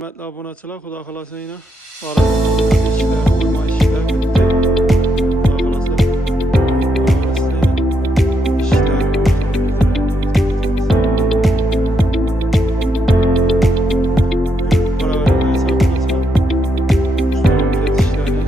Hürmetli aboneçiler, Xudo xolasa yine aramızda işler, uyma işler bitti. Xudo xolasa işler para vermeye sağlayacak. Ustalık işleri.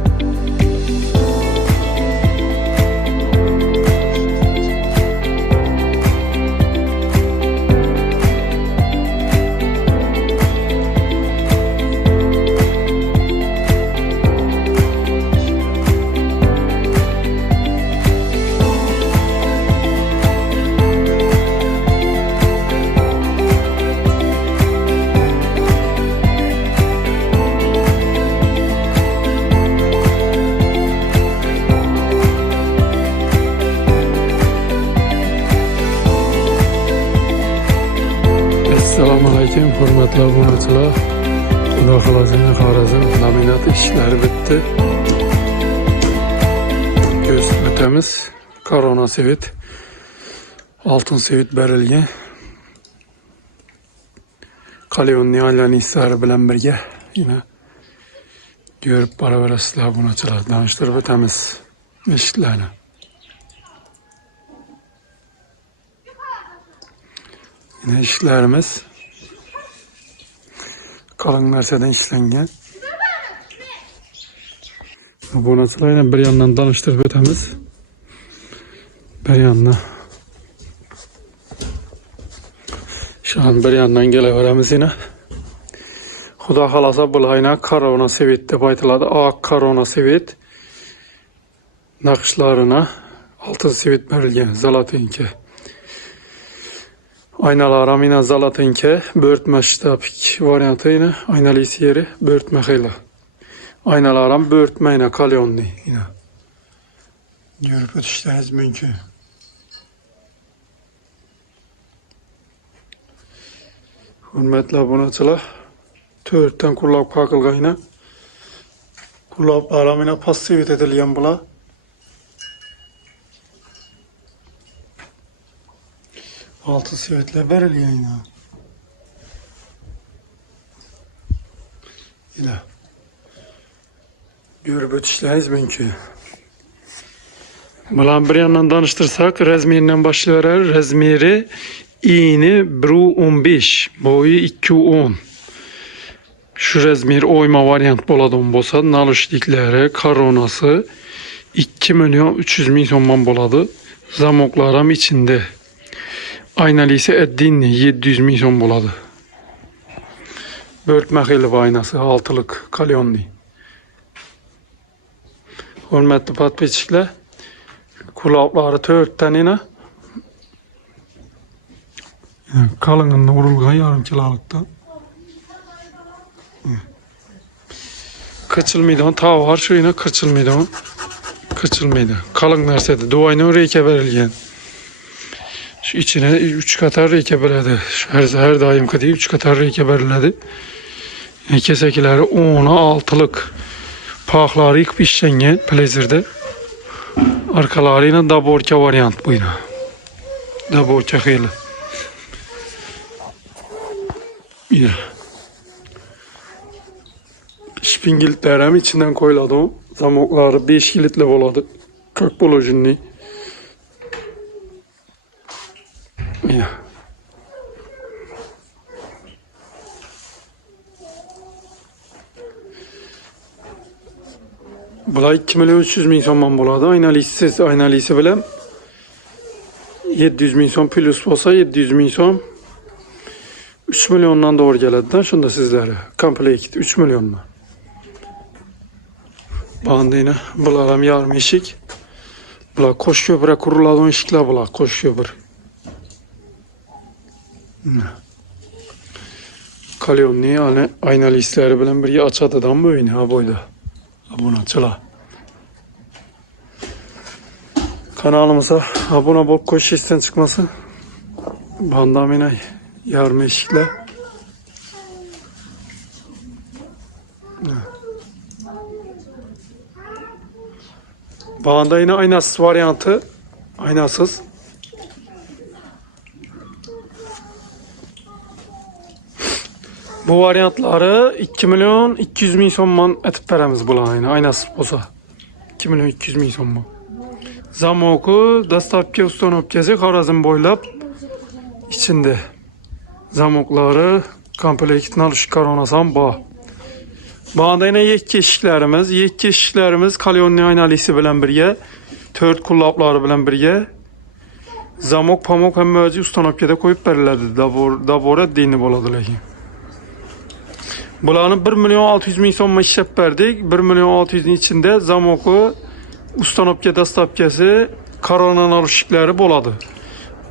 Assalamualaikum hurmatli obunachilar. Xudo xolasa Xorazm laminat ishlari bitti. Göz bitamiz. Korona sevit. Altın sevit berilgan. Qalyonni aylanishlar bilan birga yine görüp barabarasizlar obunachilar. Tanishtirib o'tamiz eshiklarni. Yine işlerimiz kalın narsadan işlengen. Obunachilar bir yandan tanıştırıp ötemiz. Bir yandan şu an bir yandan geleveremiz yine. Xudo xolasa bulayna korona sevit deb aytiladi. Korona sevit naqshlarına altın sevit berilgan zalatinki. Aynalarım yine zalatinki, börtme ştabik variantı yine aynalisi yeri börtme xeyli. Aynalarım börtme yine kalyonlu yine. Görüp ötüşleriniz mümkün. Hürmetli aboneçiler, 4'ten kulak pakılgan yine. Kulaklarım yine pasivit edilgen bula. Altı sivetler verilgan yine. Yine. Görüp ötüşleriniz mümkün. Bulan bir yandan danıştırsak, Rezmir'den başlayıverer. Rezmir'i iğni 1.15, boyu 2.10. Şu Rezmir oyma variant boladan bolsa, nalışlikleri, koronası 2.300.000 so'mdan boladı. Zamoklarım içinde. Aynalı ise Eddinli 700.000 so'm boladı. Börtme xeyli aynası, altılık, kalyonlu. Hürmetli patpeçikler, kulakları 4'ten yine. Kalınında vurulgan yarım kilolıkta. Kıçılmaydı, ta var şu yine kıçılmaydı. Kıçılmaydı. Kalın nersede, duayını reyke verilgen. Şu içine 3 katar reyke verildi. Her daim kadar 3 katar reyke verildi. Kesekileri 10'a 6'lık. Pakları ilk pişengen plezirde. Arkalarıyla daborka variant buydu. Daborka xeyli. Bir. Şpingiltlerim içinden koyladım. Zamokları 5 kilitli boladı. 40 bolojinli. Ya. Bular 2.300.000 so'mdan bo'ladi. Aynalisi bilan 700.000 so'm plus bo'lsa 700.000 so'm 3 milyondan doğru geladi. Şunda sizlere komplekt 3 milyondan. Bağında yine bularım yarım eşik. Bular koş köpüre kuruladı eşikler bular koş köpür. Kalyonlu yani aynalı hisleri bilen bir açadıdan böyle ha boyda. Aboneçiler. Kanalımıza abone bol koş isten çıkması. Bandam yine yarım eşikler. Bağında yine aynasız varyantı. Aynasız. Bu variantları 2 milyon 200 bin so'mdan etib beramiz bularni. Aynası bo'lsa 2 milyon 200 bin so'mdan. Zamoku dastlabki ustanobkasi Xorazm bo'ylab içinde. Zamokları komplektini alış karonasam bu. Bana yine yekki eshiklarimiz kalyonli aynalisi bilen birge, 4 kullapları bilen birge. Zamok, pamuk hem möcü ustanobkada koyup veriladi. Dabora dini boladı lekin. Bularni 1 milyon 600 bin so'mga ishlab berdik. 1 milyon 600'ün içinde zamoku ustanobka dastlabkasi karonan alışıkları boladı.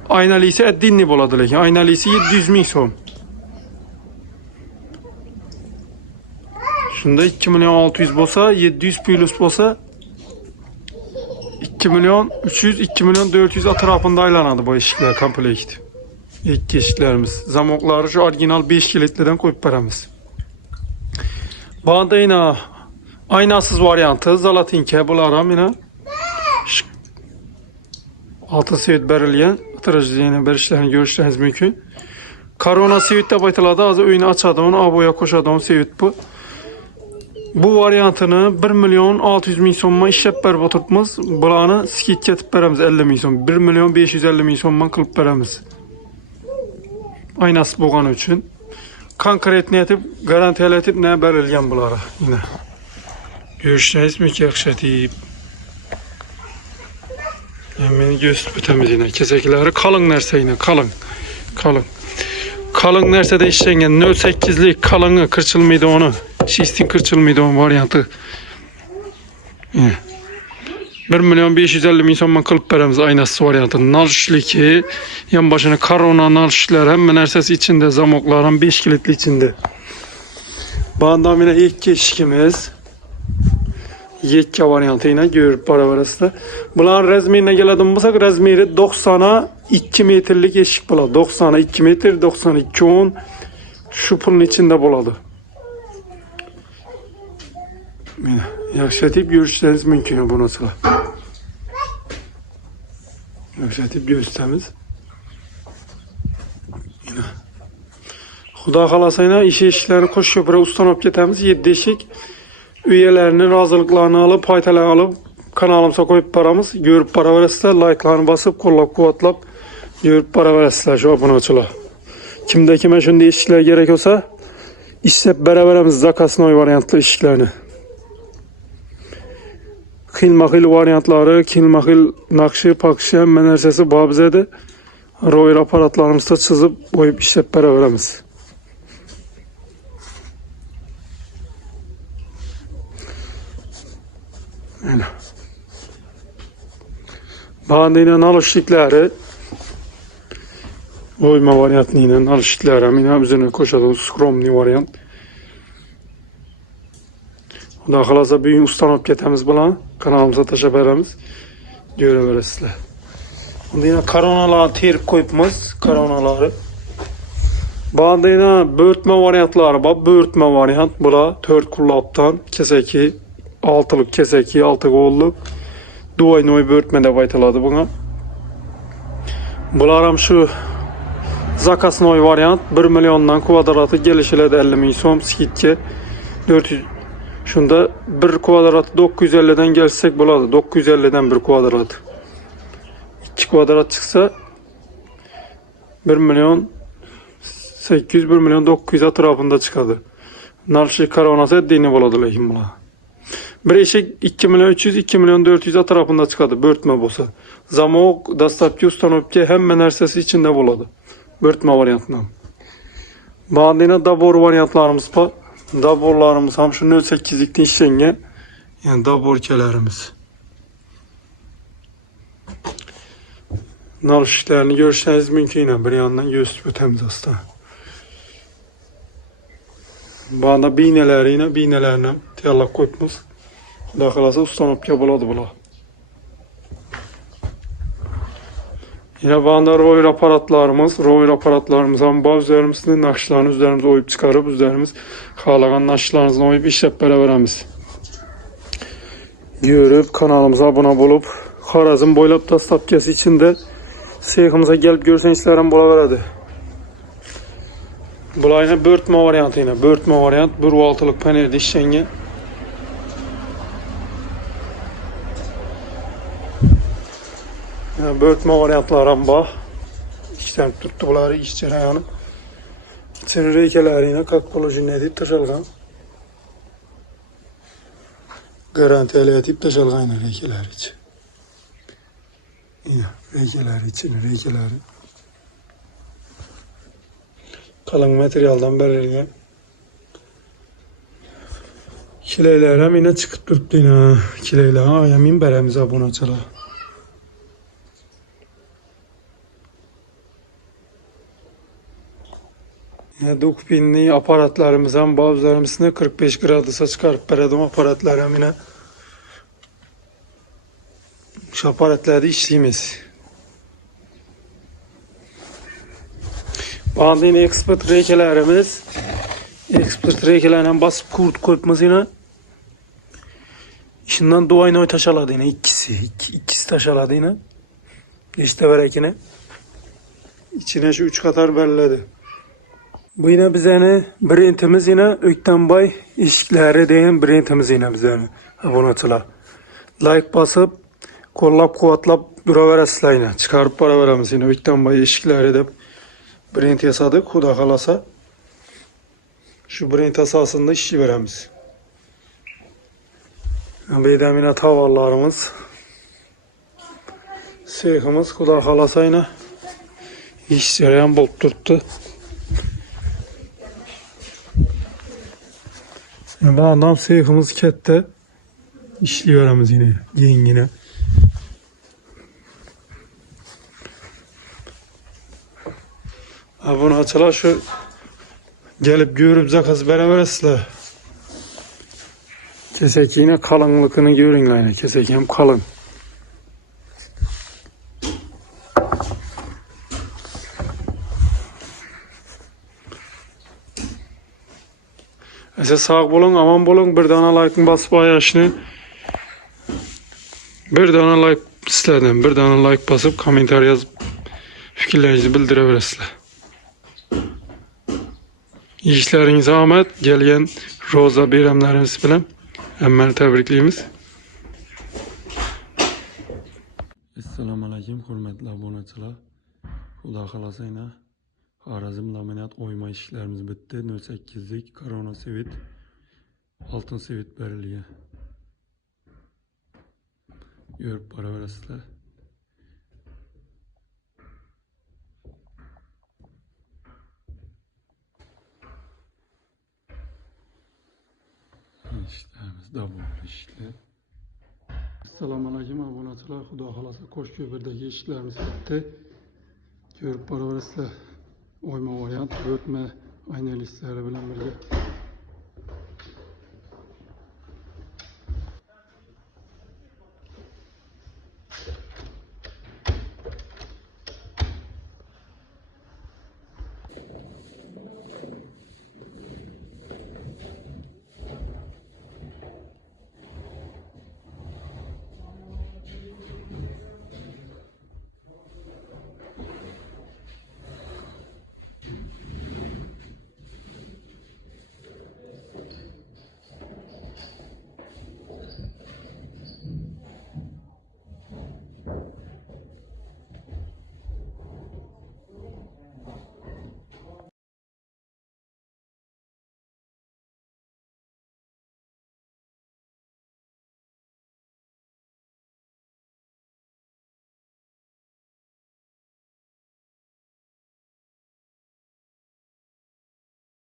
Aynalisi dinli boladı lekin. Aynalisi 700 bin so'm. Şunda 2 milyon 600 bolsa, 700 plus bolsa 2 milyon 300, 2 milyon 400 atrafında aylanады bu eşikler komplekt. İlk eşiklerimiz. Zamokları şu orijinal 5 kilitliden koyup beramiz. Bana yine aynasız variantı Zalatinka bularım yine. Altı sevit berilgen. Atrajiyene berişlerini görüşleriniz mümkün. Karona sevit de baytıladı. Az öyünü açadı onu. Aboya koşadı onu sevit bu. Bu variantını 1 milyon 600 bin so'mga ishlab berib o'tiribmiz. Bularni skidga etib beramiz 50 bin so'm. 1 milyon 550 bin so'mdan qilib beramiz. Aynasi bo'lgani uchun konkretni etib, garantiyalatib ne berilgan bulara yine. Görüşürüz mü ki yaxshatib. Meni gösterib o'tamiz yine. Kesakilari qalin narsa yine, qalin. Qalin narsada ishlangan 0.8lik qalini qirchilmaydi onu. Şistin kırçılmaydı o variantı. 1 milyon 550 bin so'mdan qilib beramiz aynası variantı. Nalışliki, yan başına karona nalışlar hemen nersesi içinde, zamokların 5 kilitli içinde. Bağından yine ilk eşikimiz. Yekka variantı yine görüp barabarasında. Bunların rezmirine geledim bulsak rezmiri 90'a 2 metrlik eşik buladı. 90'a 2 metre, 92 10 şu pulun içinde buladı. Yaxshatib görüşleriniz mümkün bu nasıl? Yaxshatib gösterimiz. Yine. Xudo xolasa yine işlerini qo'shib bir ustanib ketamiz. 7 eshik üyelerini razılıklarını alıp, paytalarını alıp kanalımıza koyup paramız. Görüp para veresizler, like'larını basıp, kollab kuvatlab görüp para veresizler şu abonachilar. Kimde kime şunday eshiklar gerek olsa ishlab beraberamiz zakasnoy variantlı eshiklarni. Xilma-xil variantları, xilma-xil naqshi, pakshi hamma narsasi bor bizada. Ro'yir aparatlarimizda chizib, qo'yib ishlab beraveramiz. Mana. Bandina nalışliklari o'yma variantning nalışliklari ham yine bizning qo'shadigan skromniy variant. Xudo xolasa bugun ustanib ketamiz bilan kanalımıza tashlab beramiz. Ko'raverasizlar. Unda yana koronalarni terib qo'yibmiz, koronaları. Bunda yana bo'rtma variantlari bor. Bo'rtma variant bular 4 kullabdan kesaki, 6'lık kesaki, 6 qo'llik duaynoy bo'rtma deb aytiladi bunga. Bular ham shu zakasnoy variant 1 milyondan kvadrati kelishiladi 50 bin so'm skidga 400. Şunda 1 kvadrat 950'den gelsek buladı. 950'den 1 kvadrat. 2 kvadrat çıksa 1 milyon 800 1 milyon 900 atrafında çıkadı. Narşı karavnası dini buladı lekin bula. Bir eşik 2 milyon 300 2 milyon 400 atrafında çıkadı. Börtme bolsa. Zamok dastlabki ustanobga hamma narsasi içinde buladı. Börtme variantından. Bandina dabor variantlarımız var. Daborlarımız ham şu 0.8'likten işlengen. Yani daborkelerimiz. Nalışıklarını görüşleriniz mümkün. Bir yandan gösterip ötemiz aslında. Bana binelerine tiyallak koyupmuz. Daha kalasa ustanobga buladı bula. Yine bana ro'yir aparatlarımız ham bor üzerimizni naqshlarni üzerimize oyup çıkarıp üzerimiz xalagan naqshlarimizni oyup ishlab beraveramiz. Görüp kanalımıza abone bulup Xorazm bo'ylab dastlabkasi içinde seyximize gelip görsengizlar ham bo'laveradi. Bulayna börtme variantıyna. Börtme variant 1.6'lık panelde işlengen. Börtme variantlaram bak. İşten tuttu bunları iş jarayanı. İçinin reykelerine kakoloji edip taşalgan. Garantiyeli edip taşalgan reykeler için. Yine reykeler için reykeleri. Kalın materyaldan belirlenen. Kileyler hem yine çıkıp durdu yine. Kileyler ayamin beremiz abone çala. Dokpinli aparatlarımızdan bazılarımızını 45 gradısa çıkarıp verdim aparatlar yine. Şu aparatlarda işleyimiz. Bandın expert reykelerimiz. Expert reykelerden basıp kurt koyupmaz yine. İşinden duayını oy taşaladı yine ikisi taşaladı yine. İşte verek yine. İçine şu 3 katar belirledi. Bu yine bizene brentimiz yine Öktenbay işikleri deyin brentimiz yine bizene abonatılar. Like basıp kollap kuvatlap duraverasızlar yine. Çıkarıp para veremiz yine Öktenbay işikleri de brent yasadık. Huda kalasa şu brent asasında işi veremiz. Beydem yine tavallarımız. Seyhimiz huda kalasa yine iş yarayan bulup tuttu. Bu adam seyhimiz kette işliyoruz yine yengine. Bunu açılar şu gelip görüp zakası beraber kesek yine kalınlıkını görün yine kesek hem kalın. Size sağ bulun, aman bulun. Bir tane like'ın basıp ayaşını. Bir tane like istedim. Bir tane like basıp komentar yazıp fikirlerinizi bildirebilirsiniz. İşlerinize ahmet. Gelgen Roza bayramlarımız bilen hemen tebrikliyimiz. Assalamu alaikum hürmetli aboneçiler. Xudo xolasa yine Xorazm laminat oyma işlerimiz bitti. 08'lik korona sevit altın sevit berilgan. Görüp para verasizlar. İşlerimiz davul işler. Assalamu alaikum aboneçiler. Xudo xolasa Qo'shko'pirdagi ishlarimiz bitti. Görüp para verasizlar. Oyma variant, börtme aynı listeleri bilen birge.